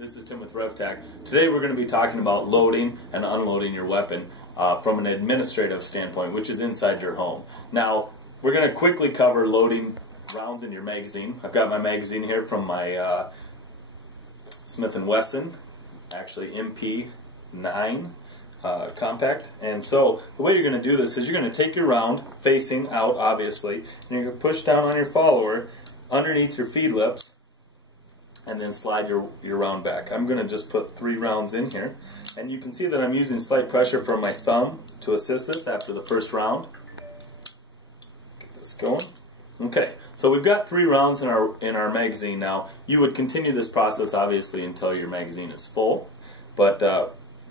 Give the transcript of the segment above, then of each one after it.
This is Tim with RevTac. Today we're going to be talking about loading and unloading your weapon from an administrative standpoint, which is inside your home. Now, we're going to quickly cover loading rounds in your magazine. I've got my magazine here from my Smith & Wesson, actually MP9 compact. And so the way you're going to do this is you're going to take your round facing out, obviously, and you're going to push down on your follower underneath your feed lips, and then slide your round back. I'm going to just put 3 rounds in here, and you can see that I'm using slight pressure from my thumb to assist this after the first round. Get this going. Okay, so we've got 3 rounds in our magazine now. You would continue this process obviously until your magazine is full, but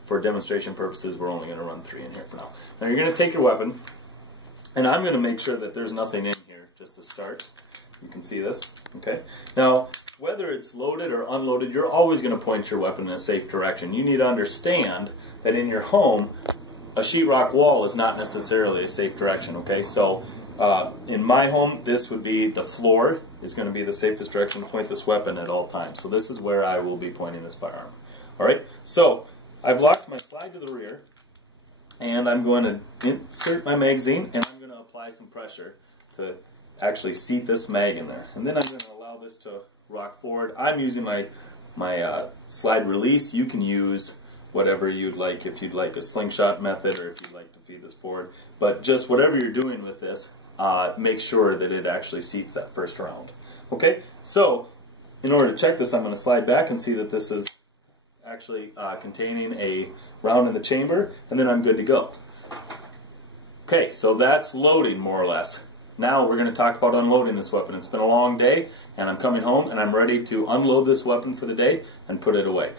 for demonstration purposes we're only going to run 3 in here for now. Now you're going to take your weapon, and I'm going to make sure that there's nothing in here just to start. You can see this. Okay. Now, whether it's loaded or unloaded, you're always going to point your weapon in a safe direction. You need to understand that in your home, a sheetrock wall is not necessarily a safe direction. Okay, so in my home, this would be the floor is going to be the safest direction to point this weapon at all times. So this is where I will be pointing this firearm. All right. So I've locked my slide to the rear, and I'm going to insert my magazine, and I'm going to apply some pressure to actually seat this mag in there, and then I'm going to allow this to rock forward. I'm using my slide release. You can use whatever you'd like, if you'd like a slingshot method or if you'd like to feed this forward, but just whatever you're doing with this, make sure that it actually seats that first round. Okay, so in order to check this, I'm going to slide back and see that this is actually containing a round in the chamber, and then I'm good to go. Okay, so that's loading more or less. Now we're going to talk about unloading this weapon. It's been a long day, and I'm coming home, and I'm ready to unload this weapon for the day and put it away.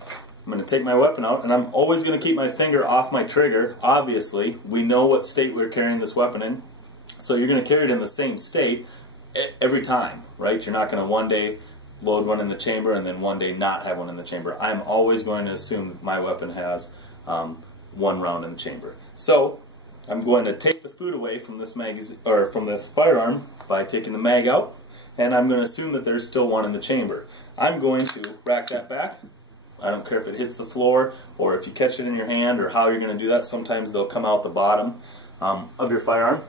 I'm going to take my weapon out, and I'm always going to keep my finger off my trigger. Obviously, we know what state we're carrying this weapon in, so you're going to carry it in the same state every time, right? You're not going to one day load one in the chamber and then one day not have one in the chamber. I'm always going to assume my weapon has 1 round in the chamber. So I'm going to take the food away from this magazine, or from this firearm, by taking the mag out, and I'm going to assume that there's still 1 in the chamber. I'm going to rack that back. I don't care if it hits the floor or if you catch it in your hand or how you're going to do that. Sometimes they'll come out the bottom of your firearm,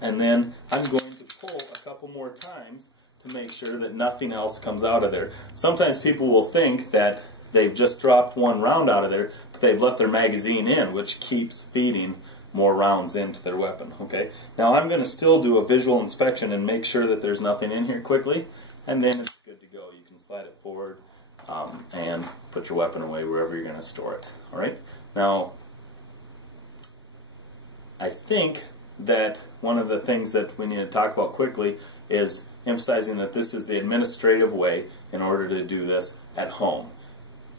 and then I'm going to pull a couple more times to make sure that nothing else comes out of there. Sometimes people will think that they've just dropped 1 round out of there, but they've left their magazine in, which keeps feeding more rounds into their weapon. Okay, now I'm going to still do a visual inspection and make sure that there's nothing in here quickly, and then it's good to go. You can slide it forward and put your weapon away wherever you're going to store it. All right, now I think that one of the things that we need to talk about quickly is emphasizing that this is the administrative way in order to do this at home.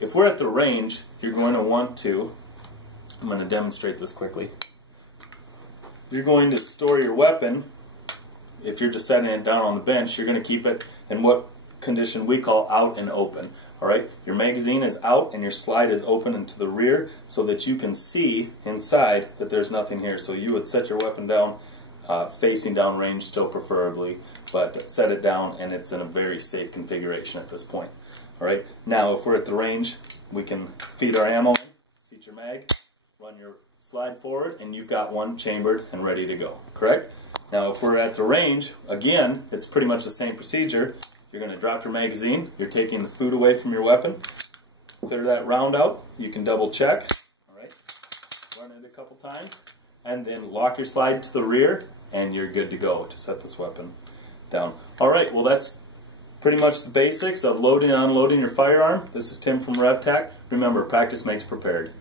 If we're at the range, you're going to want to, I'm going to demonstrate this quickly. You're going to store your weapon. If you're just setting it down on the bench, you're going to keep it in what condition we call out and open. All right, your magazine is out and your slide is open and to the rear, so that you can see inside that there's nothing here. So you would set your weapon down facing down range, still preferably, but set it down and it's in a very safe configuration at this point. All right, now if we're at the range, we can feed our ammo in, seat your mag, run your slide forward, and you've got 1 chambered and ready to go, correct? Now if we're at the range, again, it's pretty much the same procedure. You're going to drop your magazine, you're taking the food away from your weapon, clear that round out, you can double check, all right, run it a couple times, and then lock your slide to the rear, and you're good to go to set this weapon down. All right, well that's pretty much the basics of loading and unloading your firearm. This is Tim from RevTac. Remember, practice makes prepared.